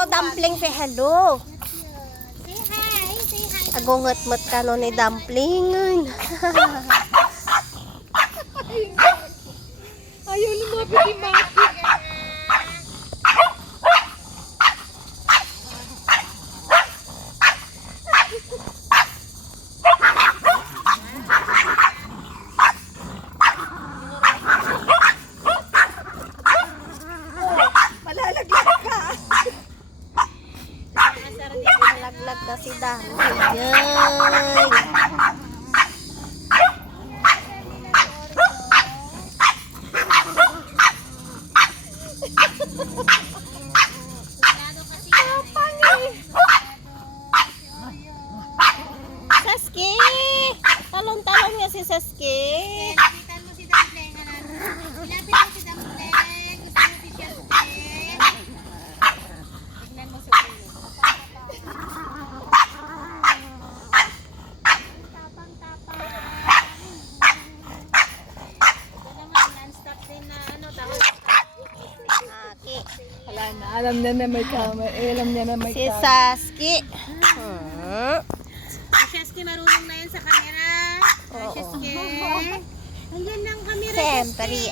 Hello, dumpling. Say hello. Say hi. Say hi. Agungot-mot ka no ni dumpling. Ayaw lumapit si Maki. Malalaglag ka. Malaglag na si dumpling. Yay! Saski! Talon-talon nga si Saski. Lapitan mo si Dumpling. Ilapit mo si Dumpling. Gusto mo si Justin. Tignan mo si Ulo. Tapang-tapang. Ito naman, non-stop din na tawag. Aki. Wala na. Alam niya na may camera. Alam niya na may Si camera. Saski. Si Justin marunong na yan sa camera. Oo. Justin. Andyan lang camera. Siyempre,